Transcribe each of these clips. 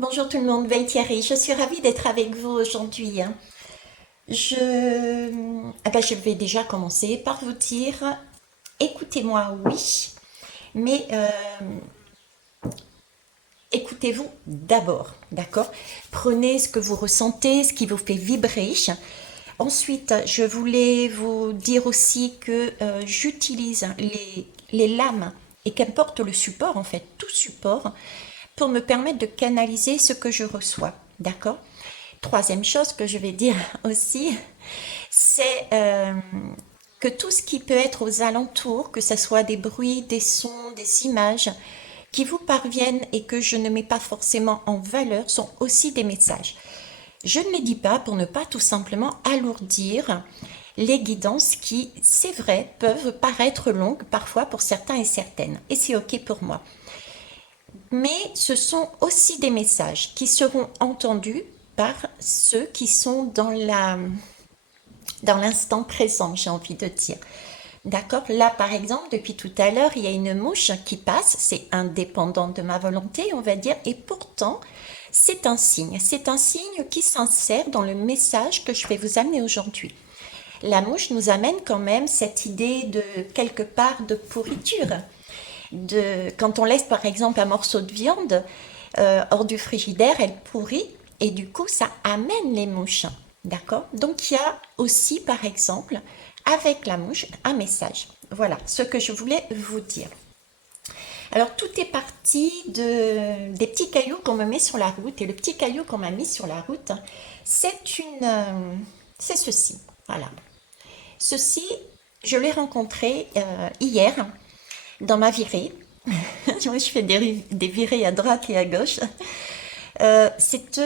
Bonjour tout le monde, Veille Thierry, je suis ravie d'être avec vous aujourd'hui, hein. Je vais déjà commencer par vous dire, écoutez-moi, oui, mais écoutez-vous d'abord, d'accord? Prenez ce que vous ressentez, ce qui vous fait vibrer. Ensuite, je voulais vous dire aussi que j'utilise les lames et qu'importe le support, en fait, tout support, pour me permettre de canaliser ce que je reçois, d'accord? Troisième chose que je vais dire aussi, c'est que tout ce qui peut être aux alentours, que ce soit des bruits, des sons, des images, qui vous parviennent et que je ne mets pas forcément en valeur, sont aussi des messages. Je ne les dis pas pour ne pas tout simplement alourdir les guidances qui, c'est vrai, peuvent paraître longues parfois pour certains et certaines. Et c'est OK pour moi. Mais ce sont aussi des messages qui seront entendus par ceux qui sont dans l'instant présent, j'ai envie de dire. D'accord? Là, par exemple, depuis tout à l'heure, il y a une mouche qui passe, c'est indépendant de ma volonté, on va dire, et pourtant, c'est un signe. C'est un signe qui s'insère dans le message que je vais vous amener aujourd'hui. La mouche nous amène quand même cette idée de quelque part de pourriture. Quand on laisse par exemple un morceau de viande hors du frigidaire, elle pourrit et du coup ça amène les mouches. D'accord? Donc il y a aussi par exemple avec la mouche un message. Voilà ce que je voulais vous dire. Alors tout est parti des petits cailloux qu'on me met sur la route et le petit caillou qu'on m'a mis sur la route, c'est ceci. Voilà. Ceci, je l'ai rencontré hier dans ma virée. Moi, je fais des virées à droite et à gauche. C'est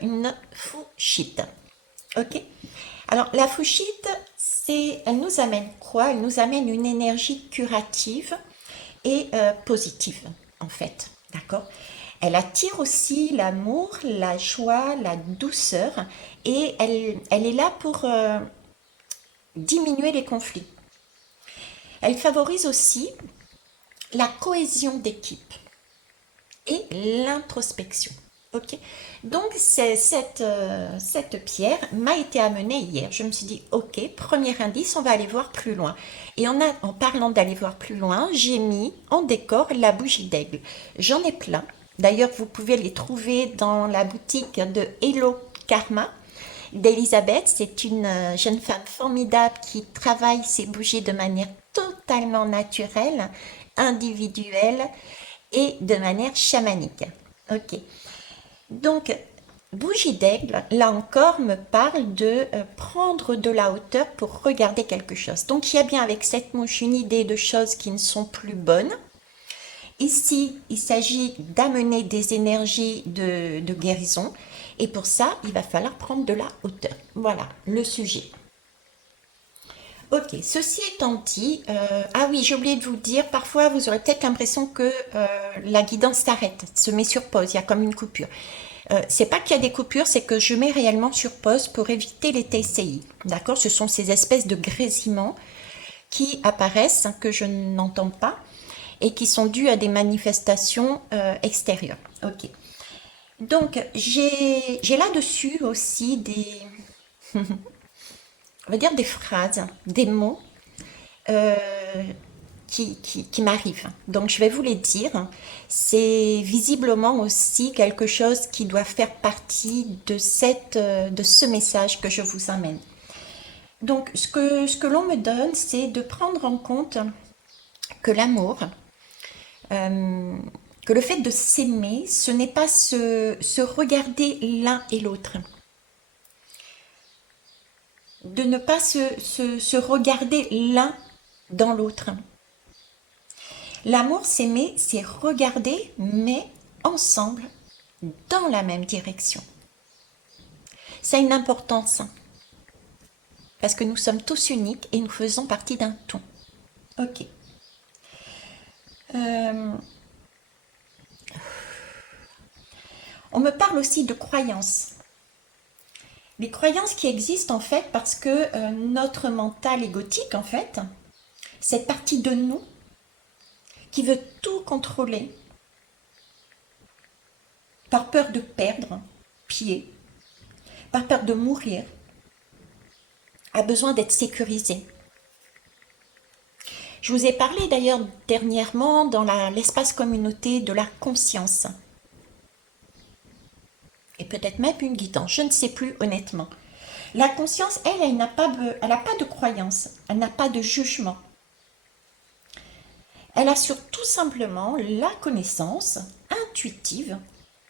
une fuchite. Ok. Alors, la fuchite, elle nous amène quoi? Elle nous amène une énergie curative et positive, en fait. D'accord? Elle attire aussi l'amour, la joie, la douceur et elle est là pour diminuer les conflits. Elle favorise aussi la cohésion d'équipe et l'introspection. Ok. Donc cette pierre m'a été amenée hier. Je me suis dit, ok, premier indice, on va aller voir plus loin. Et en parlant d'aller voir plus loin, j'ai mis en décor la bougie d'aigle. J'en ai plein. D'ailleurs, vous pouvez les trouver dans la boutique de Hello Karma d'Elisabeth. C'est une jeune femme formidable qui travaille ses bougies de manière totalement naturelle, individuelle et de manière chamanique. Ok. Donc, bougie d'aigle, là encore, me parle de prendre de la hauteur pour regarder quelque chose. Donc, il y a bien avec cette mouche une idée de choses qui ne sont plus bonnes. Ici, il s'agit d'amener des énergies de guérison. Et pour ça, il va falloir prendre de la hauteur. Voilà le sujet. Ok, ceci étant dit, ah oui, j'ai oublié de vous dire, parfois vous aurez peut-être l'impression que la guidance s'arrête, se met sur pause, il y a comme une coupure. C'est pas qu'il y a des coupures, c'est que je mets réellement sur pause pour éviter les TCI. D'accord? Ce sont ces espèces de grésillements qui apparaissent, que je n'entends pas, et qui sont dus à des manifestations extérieures. Ok. Donc, j'ai là-dessus aussi on va dire des phrases, des mots euh, qui m'arrivent. Donc je vais vous les dire. C'est visiblement aussi quelque chose qui doit faire partie de ce message que je vous amène. Donc ce que l'on me donne, c'est de prendre en compte que l'amour, euh, que le fait de s'aimer, ce n'est pas se regarder l'un et l'autre. De ne pas se regarder l'un dans l'autre. L'amour, s'aimer, c'est regarder, mais ensemble, dans la même direction. Ça a une importance, parce que nous sommes tous uniques et nous faisons partie d'un tout. Ok. Euh, on me parle aussi de croyances. Les croyances qui existent en fait parce que notre mental égotique, en fait, cette partie de nous qui veut tout contrôler, par peur de perdre pied, par peur de mourir, a besoin d'être sécurisé. Je vous ai parlé d'ailleurs dernièrement dans l'espace communauté de la conscience. Et peut-être même une guidance, je ne sais plus honnêtement. La conscience, elle n'a pas de croyance, elle n'a pas de jugement. Elle assure tout simplement la connaissance intuitive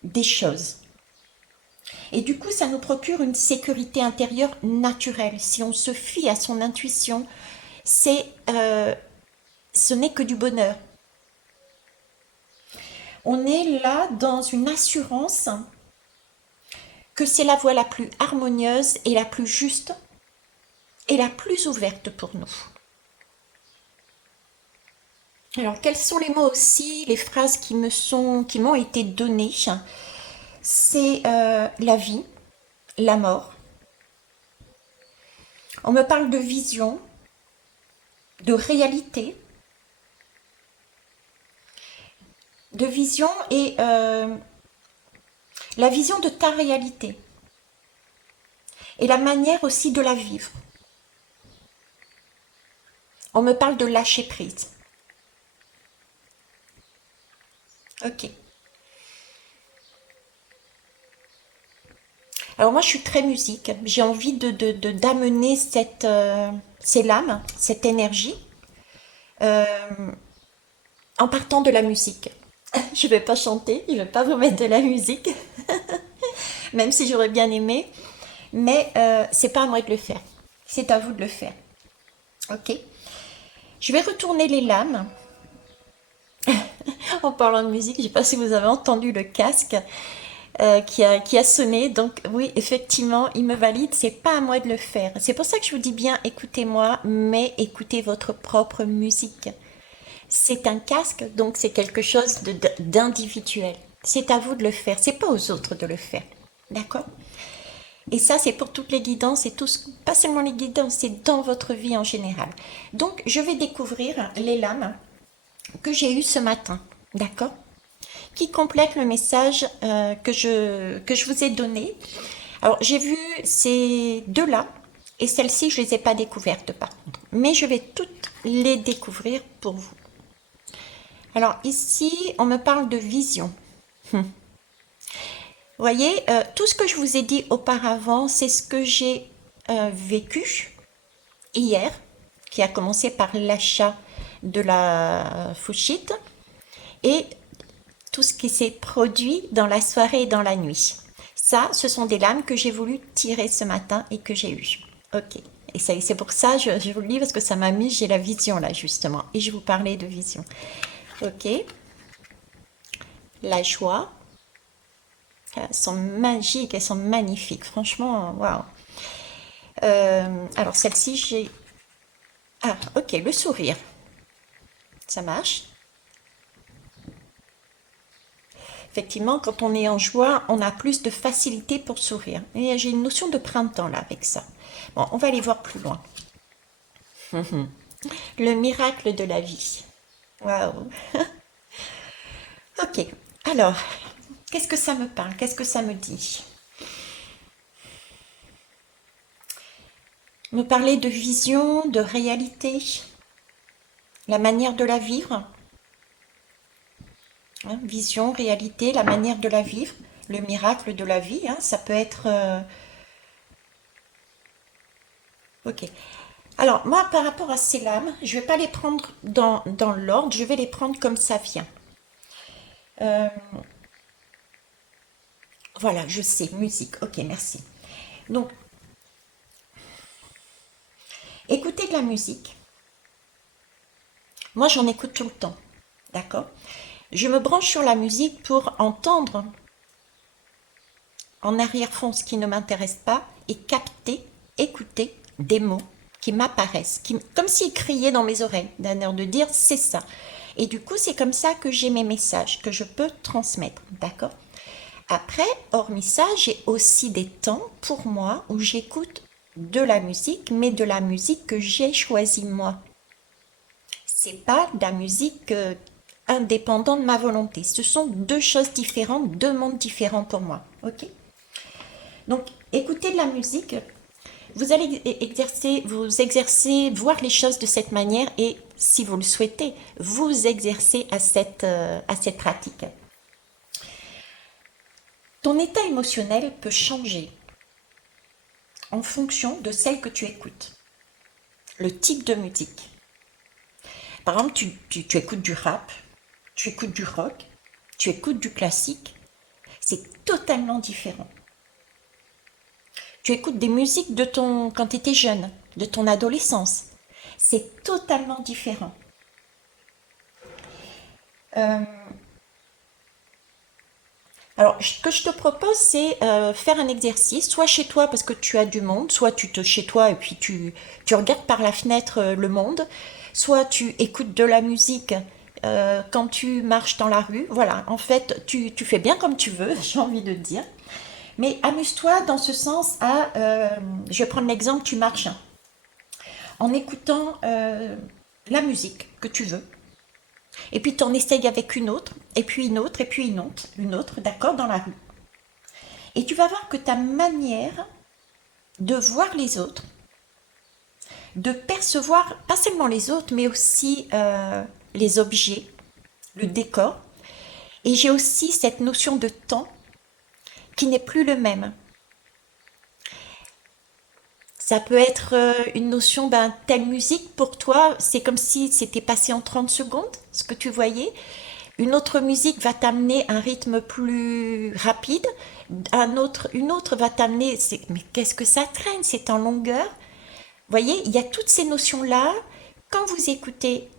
des choses. Et du coup, ça nous procure une sécurité intérieure naturelle. Si on se fie à son intuition, ce n'est que du bonheur. On est là dans une assurance que c'est la voie la plus harmonieuse et la plus juste et la plus ouverte pour nous. Alors, quels sont les mots aussi, les phrases qui m'ont été données? C'est la vie, la mort. On me parle de vision, de réalité, de vision et la vision de ta réalité et la manière aussi de la vivre. On me parle de lâcher prise. Ok. Alors moi je suis très musique, j'ai envie d'amener ces lames, cette énergie euh, en partant de la musique. Je ne vais pas chanter, je ne vais pas vous mettre de la musique, même si j'aurais bien aimé, mais c'est pas à moi de le faire, c'est à vous de le faire. Ok. Je vais retourner les lames. En parlant de musique, je ne sais pas si vous avez entendu le casque qui a sonné. Donc oui, effectivement, il me valide. C'est pas à moi de le faire. C'est pour ça que je vous dis bien, écoutez-moi, mais écoutez votre propre musique. C'est un casque, donc c'est quelque chose d'individuel. C'est à vous de le faire. C'est pas aux autres de le faire. D'accord? Et ça, c'est pour toutes les guidances et pas seulement les guidances, c'est dans votre vie en général. Donc, je vais découvrir les lames que j'ai eues ce matin. D'accord? Qui complète le message que je vous ai donné. Alors, j'ai vu ces deux-là, et celles-ci, je ne les ai pas découvertes par contre. Mais je vais toutes les découvrir pour vous. Alors, ici, on me parle de vision. Vous voyez, tout ce que je vous ai dit auparavant, c'est ce que j'ai vécu hier, qui a commencé par l'achat de la Fushite, et tout ce qui s'est produit dans la soirée et dans la nuit. Ça, ce sont des lames que j'ai voulu tirer ce matin et que j'ai eues. Ok. Et c'est pour ça, je vous le dis parce que ça m'amuse, j'ai la vision là justement. Et je vous parlais de vision. Ok. La joie. Elles sont magiques, elles sont magnifiques. Franchement, waouh. Alors celle-ci, j'ai... Ah, ok, le sourire. Ça marche. Effectivement, quand on est en joie, on a plus de facilité pour sourire. Et j'ai une notion de printemps là avec ça. Bon, on va aller voir plus loin. Le miracle de la vie. Waouh. Ok. Alors, qu'est-ce que ça me parle? Qu'est-ce que ça me dit? Me parler de vision, de réalité, la manière de la vivre. Hein, vision, réalité, la manière de la vivre, le miracle de la vie. Hein, ça peut être... Ok. Alors, moi, par rapport à ces lames, je ne vais pas les prendre dans l'ordre, je vais les prendre comme ça vient. Euh, voilà, je sais, musique. Ok, merci. Donc, écouter de la musique. Moi, j'en écoute tout le temps. D'accord? Je me branche sur la musique pour entendre en arrière-fond ce qui ne m'intéresse pas et capter, écouter des mots qui m'apparaissent, comme s'ils criaient dans mes oreilles, d'un air de dire c'est ça. Et du coup, c'est comme ça que j'ai mes messages, que je peux transmettre. D'accord? Après, hormis ça, j'ai aussi des temps pour moi où j'écoute de la musique, mais de la musique que j'ai choisie moi. C'est pas de la musique indépendant de ma volonté. Ce sont deux choses différentes, deux mondes différents pour moi. Ok? Donc, écouter de la musique, vous allez vous exercer, voir les choses de cette manière et, si vous le souhaitez, vous exercer à cette pratique. Ton état émotionnel peut changer en fonction de celle que tu écoutes, le type de musique. Par exemple, tu écoutes du rap, tu écoutes du rock, tu écoutes du classique, c'est totalement différent. Tu écoutes des musiques quand tu étais jeune, de ton adolescence, c'est totalement différent. Euh, alors, ce que je te propose, c'est faire un exercice, soit chez toi parce que tu as du monde, soit chez toi et puis tu regardes par la fenêtre le monde, soit tu écoutes de la musique quand tu marches dans la rue. Voilà, en fait, tu fais bien comme tu veux, j'ai envie de te dire. Mais amuse-toi dans ce sens je vais prendre l'exemple, tu marches en écoutant la musique que tu veux. Et puis tu en essayes avec une autre, et puis une autre, et puis une autre, d'accord, dans la rue. Et tu vas voir que ta manière de voir les autres, de percevoir pas seulement les autres, mais aussi les objets, le décor. Et j'ai aussi cette notion de temps qui n'est plus le même. Ça peut être une notion, telle musique pour toi, c'est comme si c'était passé en 30 secondes, ce que tu voyais. Une autre musique va t'amener un rythme plus rapide, une autre va t'amener, mais qu'est-ce que ça traîne, c'est en longueur. Vous voyez, il y a toutes ces notions-là quand vous écoutez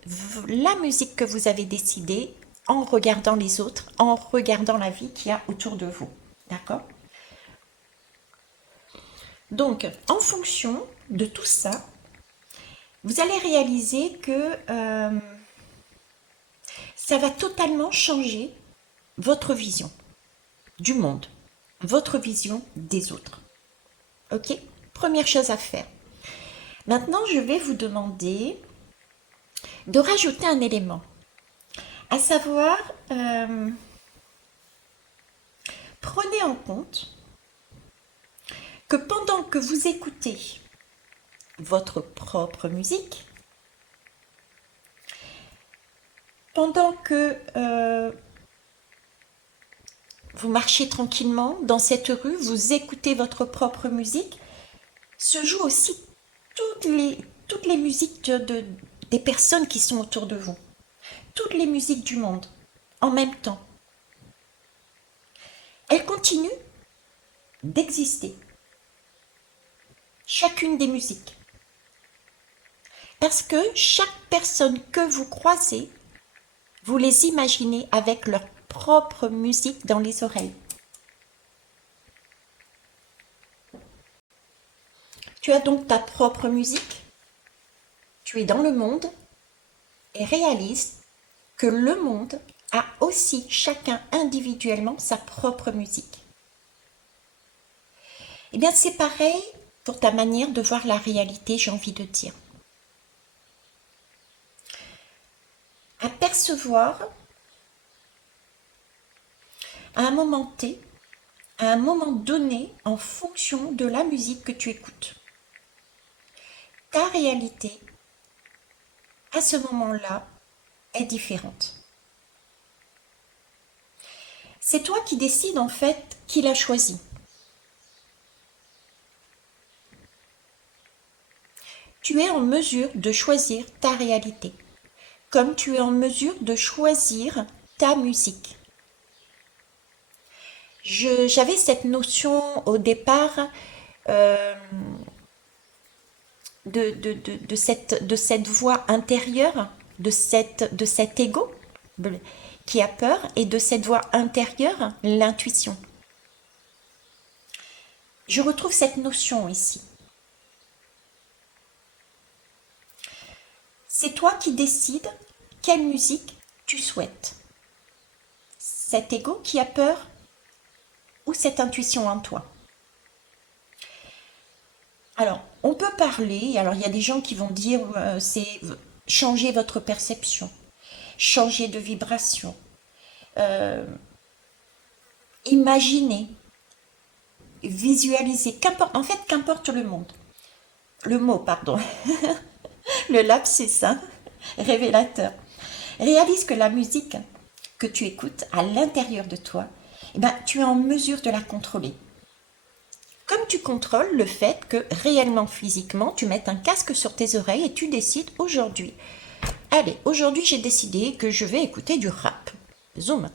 la musique que vous avez décidée, en regardant les autres, en regardant la vie qu'il y a autour de vous. D'accord? Donc, en fonction de tout ça, vous allez réaliser que ça va totalement changer votre vision du monde, votre vision des autres. Ok? Première chose à faire. Maintenant, je vais vous demander de rajouter un élément, à savoir, prenez en compte que pendant que vous écoutez votre propre musique, pendant que vous marchez tranquillement dans cette rue, vous écoutez votre propre musique, se jouent aussi toutes les musiques des personnes qui sont autour de vous, toutes les musiques du monde, en même temps. Elles continuent d'exister, chacune des musiques. Parce que chaque personne que vous croisez, vous les imaginez avec leur propre musique dans les oreilles. Tu as donc ta propre musique, tu es dans le monde et réalise que le monde a aussi chacun individuellement sa propre musique. Eh bien, c'est pareil pour ta manière de voir la réalité, j'ai envie de dire. Apercevoir à un moment T, à un moment donné, en fonction de la musique que tu écoutes. Ta réalité, à ce moment-là, est différente. C'est toi qui décides en fait qui l'a choisi. Tu es en mesure de choisir ta réalité, comme tu es en mesure de choisir ta musique. J'avais cette notion au départ de cette voix intérieure, de cet ego qui a peur, et de cette voix intérieure, l'intuition. Je retrouve cette notion ici. C'est toi qui décides quelle musique tu souhaites. Cet ego qui a peur ou cette intuition en toi. Alors, on peut parler, alors il y a des gens qui vont dire c'est changer votre perception. changer de vibration, imaginer, visualiser, qu'importe, en fait, qu'importe le monde. Le mot, pardon. Le lapsus, hein, révélateur. Réalise que la musique que tu écoutes à l'intérieur de toi, eh ben, tu es en mesure de la contrôler. Comme tu contrôles le fait que réellement, physiquement, tu mettes un casque sur tes oreilles et tu décides aujourd'hui. Allez, aujourd'hui j'ai décidé que je vais écouter du rap. Zoom.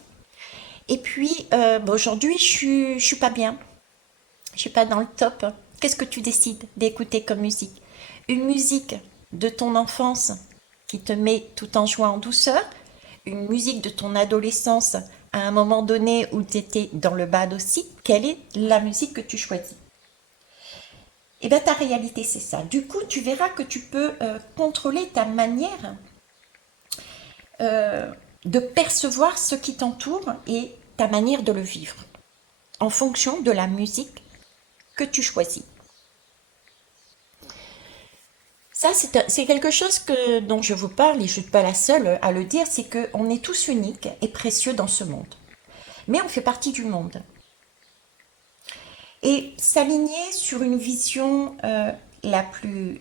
Et puis, aujourd'hui je suis pas bien. Je suis pas dans le top. Qu'est-ce que tu décides d'écouter comme musique? Une musique de ton enfance qui te met tout en joie en douceur, une musique de ton adolescence à un moment donné où tu étais dans le bad aussi, quelle est la musique que tu choisis? Et bien ta réalité c'est ça. Du coup tu verras que tu peux contrôler ta manière de percevoir ce qui t'entoure et ta manière de le vivre en fonction de la musique que tu choisis. Ça, c'est quelque chose dont je vous parle et je ne suis pas la seule à le dire, c'est qu'on est tous uniques et précieux dans ce monde. Mais on fait partie du monde. Et s'aligner sur une vision la plus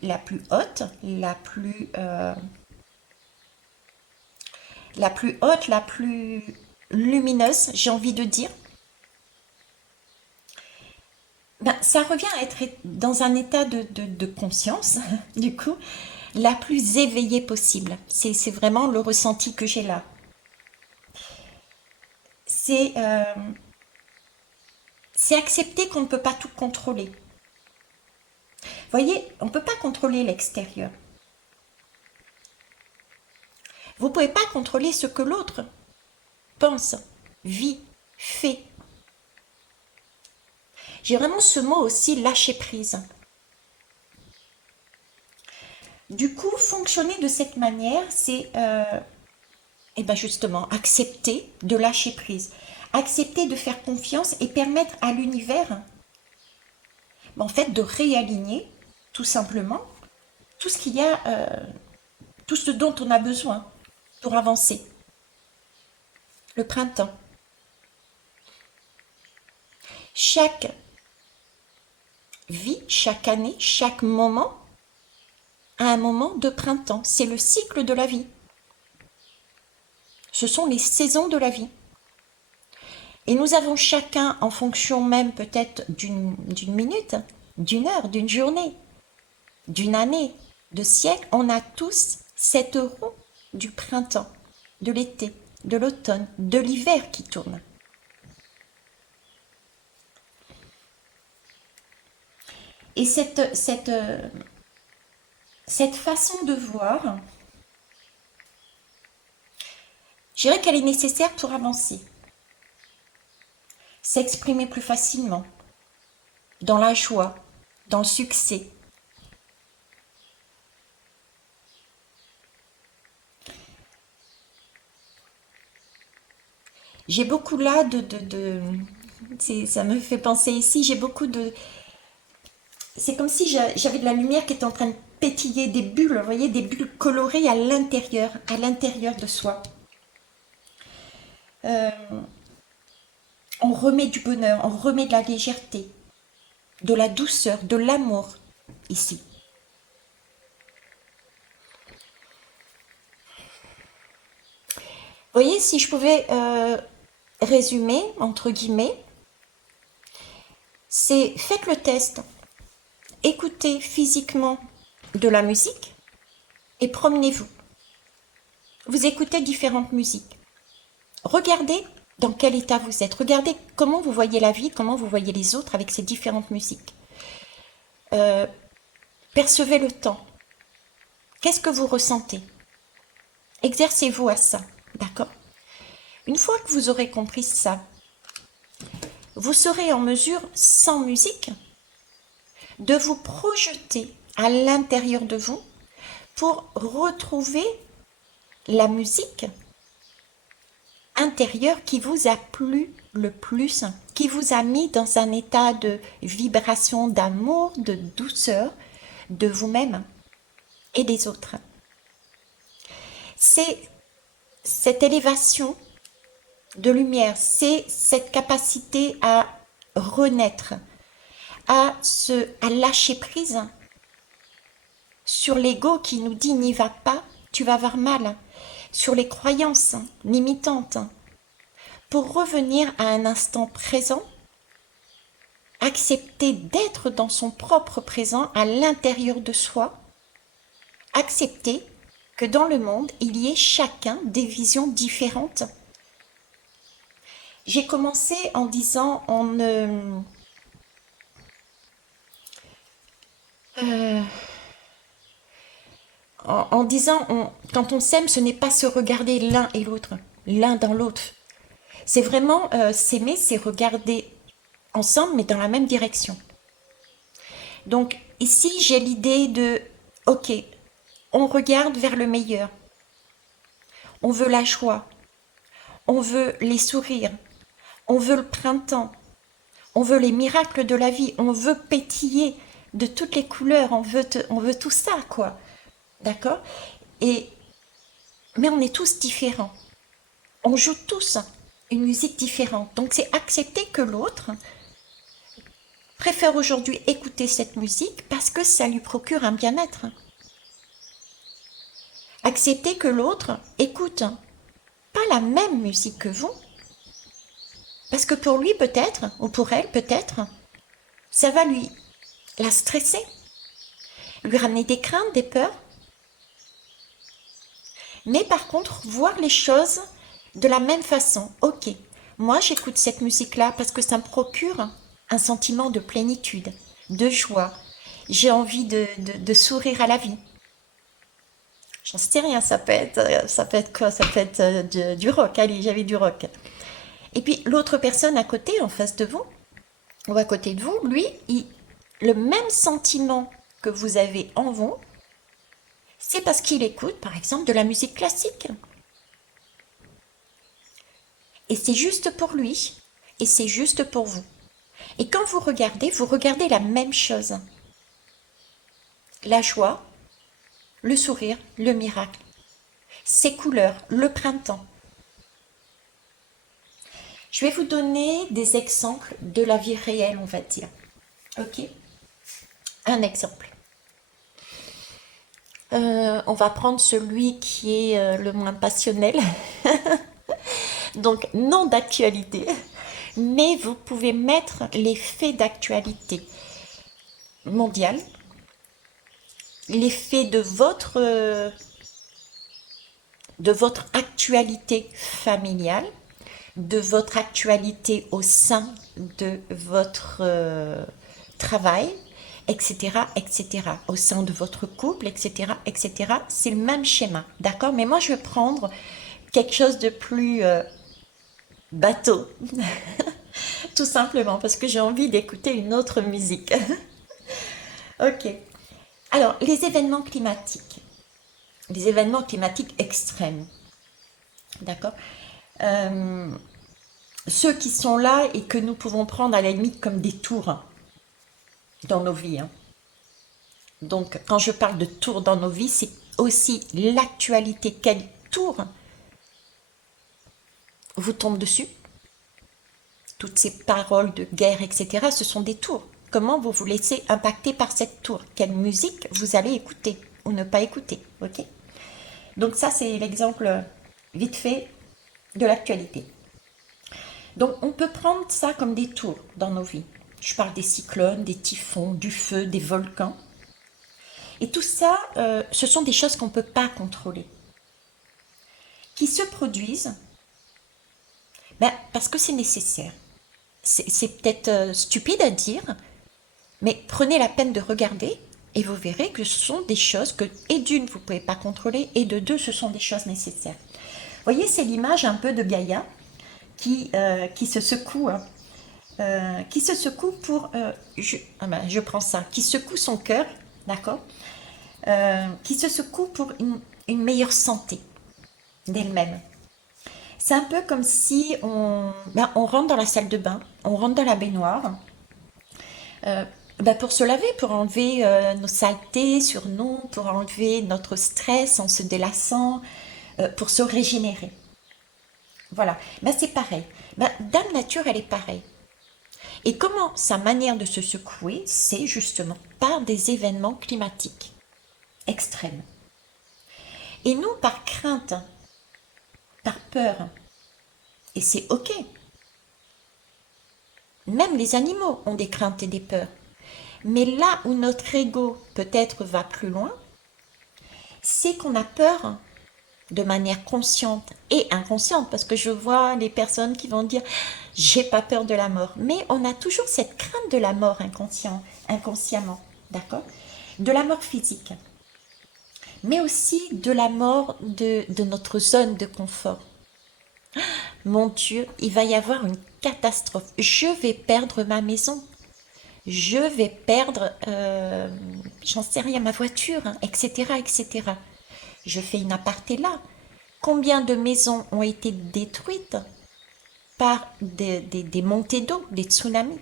haute, la plus lumineuse, j'ai envie de dire, ben, ça revient à être dans un état de conscience, du coup, la plus éveillée possible. C'est vraiment le ressenti que j'ai là. C'est c'est accepter qu'on ne peut pas tout contrôler. Vous voyez, on ne peut pas contrôler l'extérieur. Vous ne pouvez pas contrôler ce que l'autre pense, vit, fait. J'ai vraiment ce mot aussi, lâcher prise. Du coup, fonctionner de cette manière, c'est et ben justement accepter de lâcher prise, accepter de faire confiance et permettre à l'univers en fait de réaligner tout simplement tout ce qu'il y a, tout ce dont on a besoin pour avancer. Le printemps. Chaque vie, chaque année, chaque moment a un moment de printemps. C'est le cycle de la vie. Ce sont les saisons de la vie. Et nous avons chacun, en fonction même peut-être d'une minute, d'une heure, d'une journée, d'une année, de siècles, on a tous cette roue du printemps, de l'été, de l'automne, de l'hiver qui tourne. Et cette façon de voir, je dirais qu'elle est nécessaire pour avancer, s'exprimer plus facilement, dans la joie, dans le succès. J'ai beaucoup là ça me fait penser ici, j'ai beaucoup de... C'est comme si j'avais de la lumière qui était en train de pétiller, des bulles, vous voyez, des bulles colorées à l'intérieur de soi. On remet du bonheur, on remet de la légèreté, de la douceur, de l'amour ici. Vous voyez, si je pouvais résumer, entre guillemets, c'est faites le test, écoutez physiquement de la musique et promenez-vous. Vous écoutez différentes musiques. Regardez dans quel état vous êtes. Regardez comment vous voyez la vie, comment vous voyez les autres avec ces différentes musiques. Percevez le temps. Qu'est-ce que vous ressentez? Exercez-vous à ça, d'accord? Une fois que vous aurez compris ça, vous serez en mesure, sans musique, de vous projeter à l'intérieur de vous pour retrouver la musique intérieure qui vous a plu le plus, qui vous a mis dans un état de vibration d'amour, de douceur de vous-même et des autres. C'est cette élévation de lumière, c'est cette capacité à renaître, à lâcher prise sur l'ego qui nous dit n'y va pas, tu vas avoir mal, sur les croyances limitantes, pour revenir à un instant présent, accepter d'être dans son propre présent à l'intérieur de soi, accepter que dans le monde, il y ait chacun des visions différentes. J'ai commencé en disant en disant quand on s'aime, ce n'est pas se regarder l'un et l'autre, l'un dans l'autre. C'est vraiment s'aimer, c'est regarder ensemble, mais dans la même direction. Donc ici, j'ai l'idée de, ok, on regarde vers le meilleur. On veut la joie. On veut les sourires. On veut le printemps. On veut les miracles de la vie. On veut pétiller de toutes les couleurs. On veut tout ça, quoi. D'accord? Mais on est tous différents. On joue tous une musique différente. Donc c'est accepter que l'autre préfère aujourd'hui écouter cette musique parce que ça lui procure un bien-être. Accepter que l'autre écoute pas la même musique que vous, parce que pour lui peut-être, ou pour elle peut-être, ça va la stresser, lui ramener des craintes, des peurs. Mais par contre, voir les choses de la même façon. Ok, moi j'écoute cette musique-là parce que ça me procure un sentiment de plénitude, de joie. J'ai envie de sourire à la vie. J'en sais rien, ça peut être quoi? Ça peut être du rock. Allez, j'avais du rock. Et puis l'autre personne à côté, en face de vous, ou à côté de vous, lui, le même sentiment que vous avez en vous, c'est parce qu'il écoute, par exemple, de la musique classique. Et c'est juste pour lui, et c'est juste pour vous. Et quand vous regardez la même chose. La joie, le sourire, le miracle. Ces couleurs, le printemps. Je vais vous donner des exemples de la vie réelle, on va dire. Ok? Un exemple. On va prendre celui qui est le moins passionnel. Donc, non d'actualité. Mais vous pouvez mettre les faits d'actualité mondiale, les faits de votre actualité familiale, de votre actualité au sein de votre travail, etc., etc., au sein de votre couple, etc., etc. C'est le même schéma, d'accord? Mais moi, je vais prendre quelque chose de plus bateau, tout simplement, parce que j'ai envie d'écouter une autre musique. Ok. Alors, les événements climatiques extrêmes, d'accord? Ceux qui sont là et que nous pouvons prendre à la limite comme des tours dans nos vies. Hein. Donc, quand je parle de tours dans nos vies, c'est aussi l'actualité. Quel tour vous tombe dessus? Toutes ces paroles de guerre, etc., ce sont des tours. Comment vous vous laissez impacter par cette tour? Quelle musique vous allez écouter ou ne pas écouter? Ok? Donc ça, c'est l'exemple vite fait de l'actualité. Donc on peut prendre ça comme des tours dans nos vies. Je parle des cyclones, des typhons, du feu, des volcans. Et tout ça, ce sont des choses qu'on ne peut pas contrôler. Qui se produisent parce que c'est nécessaire. C'est peut-être stupide à dire, mais prenez la peine de regarder et vous verrez que ce sont des choses que, et d'une, vous ne pouvez pas contrôler, et de deux, ce sont des choses nécessaires. Vous voyez, c'est l'image un peu de Gaïa qui se secoue, qui se secoue pour... je prends ça, qui secoue son cœur, d'accord, qui se secoue pour une meilleure santé d'elle-même. C'est un peu comme si on rentre dans la salle de bain, on rentre dans la baignoire, pour se laver, pour enlever nos saletés sur nous, pour enlever notre stress en se délassant, pour se régénérer. Voilà, ben, c'est pareil. Ben, Dame Nature, elle est pareille. Et comment sa manière de se secouer, c'est justement par des événements climatiques extrêmes. Et nous, par crainte, par peur, et c'est ok. Même les animaux ont des craintes et des peurs. Mais là où notre ego peut-être va plus loin, c'est qu'on a peur de manière consciente et inconsciente, parce que je vois les personnes qui vont dire j'ai pas peur de la mort, mais on a toujours cette crainte de la mort inconsciemment, d'accord, de la mort physique, mais aussi de la mort de notre zone de confort. Mon Dieu, il va y avoir une catastrophe, je vais perdre ma maison, je vais perdre, j'en sais rien, ma voiture, hein, etc., etc. Je fais une aparté là. Combien de maisons ont été détruites par des montées d'eau, des tsunamis?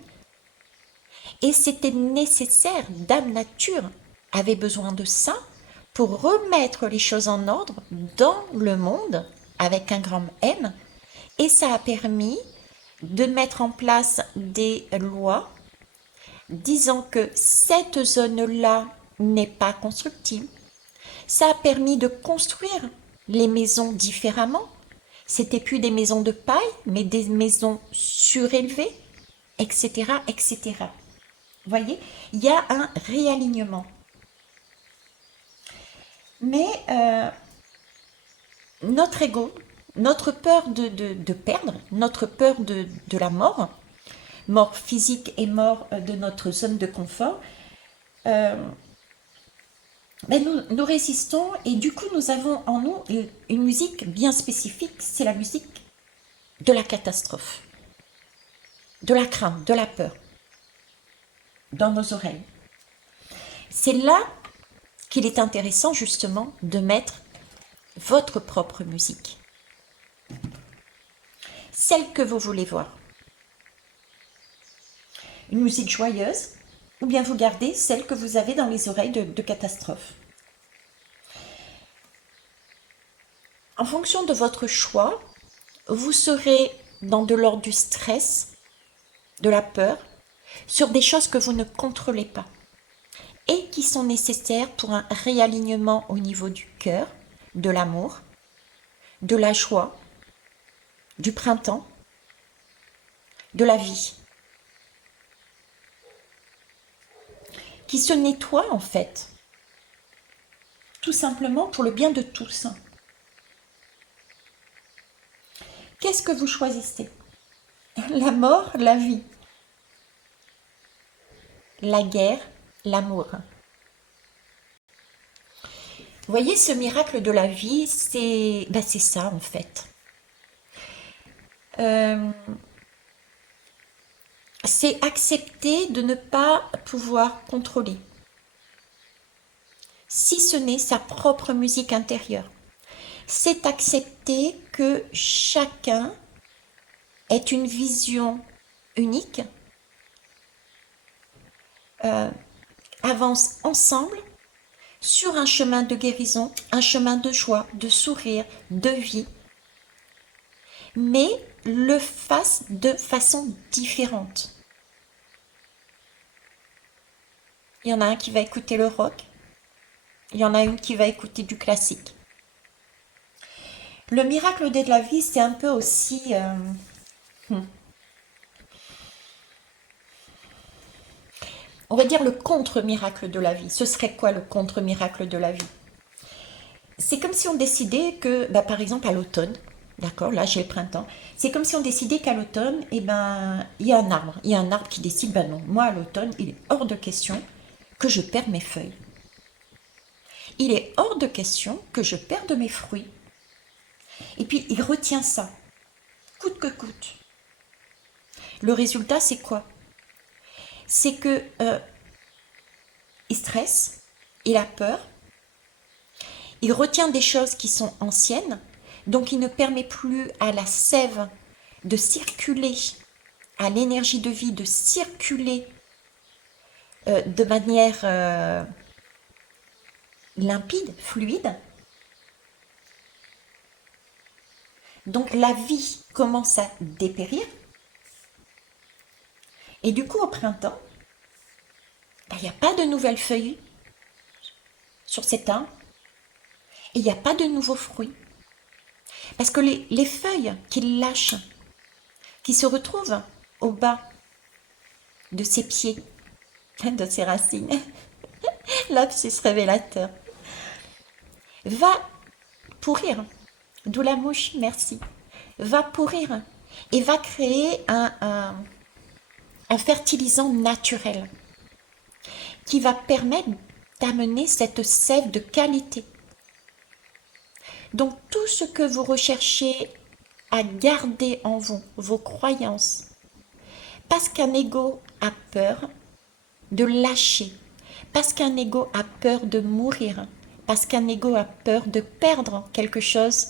Et c'était nécessaire, Dame Nature avait besoin de ça pour remettre les choses en ordre dans le monde avec un grand M. Et ça a permis de mettre en place des lois disant que cette zone-là n'est pas constructible. Ça a permis de construire les maisons différemment. C'était plus des maisons de paille, mais des maisons surélevées, etc., etc. Vous voyez, il y a un réalignement. Mais notre ego, notre peur de perdre, notre peur de la mort physique et mort de notre zone de confort, ben nous résistons et du coup nous avons en nous une musique bien spécifique, c'est la musique de la catastrophe, de la crainte, de la peur dans nos oreilles. C'est là qu'il est intéressant justement de mettre votre propre musique, celle que vous voulez voir. Une musique joyeuse, ou bien vous gardez celle que vous avez dans les oreilles de catastrophe. En fonction de votre choix, vous serez dans de l'ordre du stress, de la peur, sur des choses que vous ne contrôlez pas et qui sont nécessaires pour un réalignement au niveau du cœur, de l'amour, de la joie, du printemps, de la vie, qui se nettoie en fait, tout simplement pour le bien de tous. Qu'est-ce que vous choisissez? La mort, la vie, la guerre, l'amour. Vous voyez, ce miracle de la vie, c'est ça en fait. C'est accepter de ne pas pouvoir contrôler, si ce n'est sa propre musique intérieure. C'est accepter que chacun ait une vision unique, avance ensemble sur un chemin de guérison, un chemin de joie, de sourire, de vie, mais le fasse de façon différente. Il y en a un qui va écouter le rock, il y en a une qui va écouter du classique. Le miracle de la vie, c'est un peu aussi... on va dire le contre-miracle de la vie. Ce serait quoi le contre-miracle de la vie? C'est comme si on décidait que, par exemple à l'automne, d'accord, là j'ai le printemps, c'est comme si on décidait qu'à l'automne, il y a un arbre. Il y a un arbre qui décide, non, moi à l'automne, il est hors de question que je perde mes feuilles. Il est hors de question que je perde mes fruits. Et puis il retient ça, coûte que coûte. Le résultat, c'est quoi? C'est que il stresse, il a peur, il retient des choses qui sont anciennes, donc il ne permet plus à la sève de circuler, à l'énergie de vie de circuler de manière limpide, fluide. Donc la vie commence à dépérir. Et du coup, au printemps, il n'y a pas de nouvelles feuilles sur cet arbre et il n'y a pas de nouveaux fruits. Parce que les feuilles qu'il lâche, qui se retrouvent au bas de ses pieds, de ses racines, lapsus révélateur, va pourrir, d'où la mouche, merci, va pourrir et va créer un fertilisant naturel qui va permettre d'amener cette sève de qualité. Donc tout ce que vous recherchez à garder en vous, vos croyances, parce qu'un ego a peur de lâcher, parce qu'un ego a peur de mourir, parce qu'un ego a peur de perdre quelque chose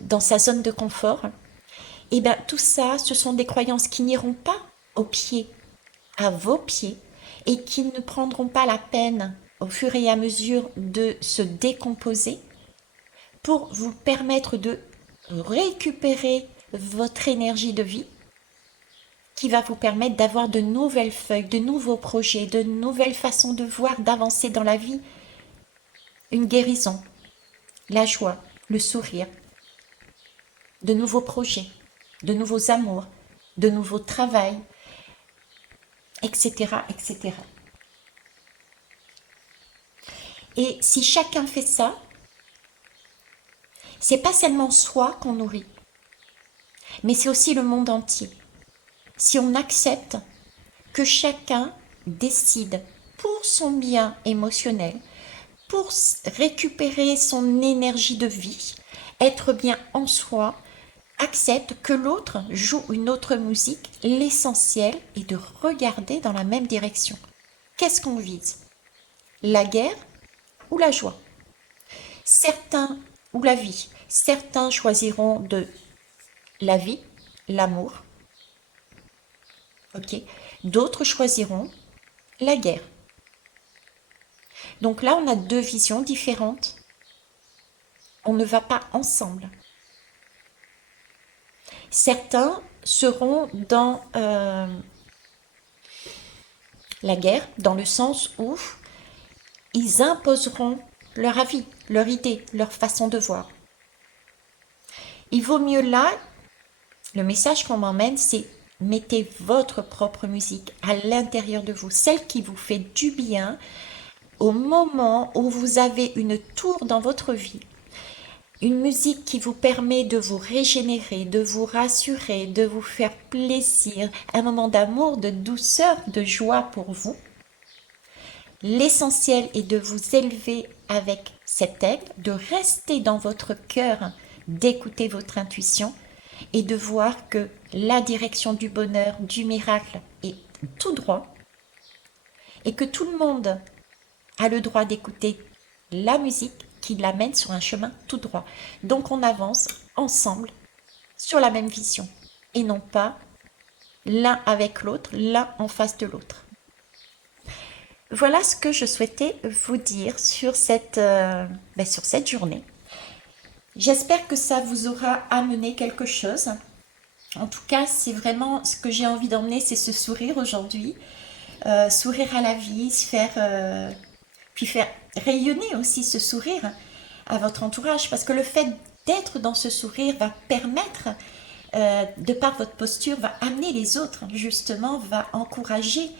dans sa zone de confort, et bien tout ça, ce sont des croyances qui n'iront pas aux pieds, à vos pieds, et qui ne prendront pas la peine au fur et à mesure de se décomposer pour vous permettre de récupérer votre énergie de vie qui va vous permettre d'avoir de nouvelles feuilles, de nouveaux projets, de nouvelles façons de voir, d'avancer dans la vie. Une guérison, la joie, le sourire, de nouveaux projets, de nouveaux amours, de nouveaux travails, etc., etc. Et si chacun fait ça, c'est pas seulement soi qu'on nourrit, mais c'est aussi le monde entier. Si on accepte que chacun décide pour son bien émotionnel, pour récupérer son énergie de vie, être bien en soi, accepte que l'autre joue une autre musique, l'essentiel est de regarder dans la même direction. Qu'est-ce qu'on vise? La guerre ou la joie? Certains, ou la vie, certains choisiront de la vie, l'amour, ok? D'autres choisiront la guerre. Donc là, on a deux visions différentes. On ne va pas ensemble. Certains seront dans la guerre, dans le sens où ils imposeront leur avis, leur idée, leur façon de voir. Il vaut mieux là, le message qu'on m'emmène, c'est mettez votre propre musique à l'intérieur de vous, celle qui vous fait du bien au moment où vous avez une tour dans votre vie. Une musique qui vous permet de vous régénérer, de vous rassurer, de vous faire plaisir, un moment d'amour, de douceur, de joie pour vous. L'essentiel est de vous élever avec cet aigle, de rester dans votre cœur, d'écouter votre intuition et de voir que la direction du bonheur, du miracle est tout droit et que tout le monde a le droit d'écouter la musique qui l'amène sur un chemin tout droit. Donc on avance ensemble sur la même vision et non pas l'un avec l'autre, l'un en face de l'autre. Voilà ce que je souhaitais vous dire sur cette journée. J'espère que ça vous aura amené quelque chose. En tout cas, c'est vraiment ce que j'ai envie d'emmener, c'est ce sourire aujourd'hui. Sourire à la vie, puis faire rayonner aussi ce sourire à votre entourage. Parce que le fait d'être dans ce sourire va permettre, de par votre posture, va amener les autres, justement, va encourager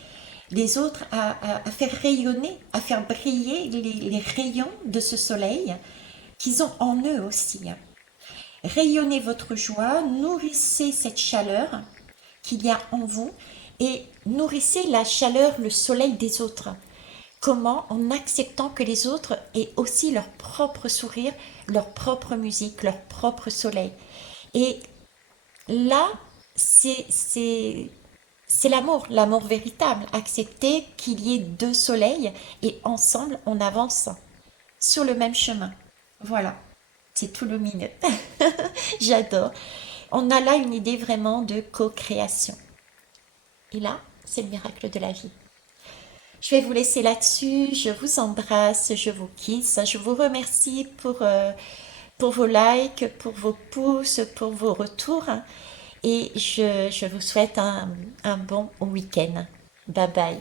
les autres à faire rayonner, à faire briller les rayons de ce soleil qu'ils ont en eux aussi. Rayonnez votre joie, nourrissez cette chaleur qu'il y a en vous et nourrissez la chaleur, le soleil des autres. Comment? En acceptant que les autres aient aussi leur propre sourire, leur propre musique, leur propre soleil. Et là, c'est l'amour véritable. Accepter qu'il y ait deux soleils et ensemble, on avance sur le même chemin. Voilà, c'est tout lumineux. J'adore. On a là une idée vraiment de co-création. Et là, c'est le miracle de la vie. Je vais vous laisser là-dessus. Je vous embrasse, je vous kiss. Je vous remercie pour pour vos likes, pour vos pouces, pour vos retours. Et je vous souhaite un bon week-end. Bye bye.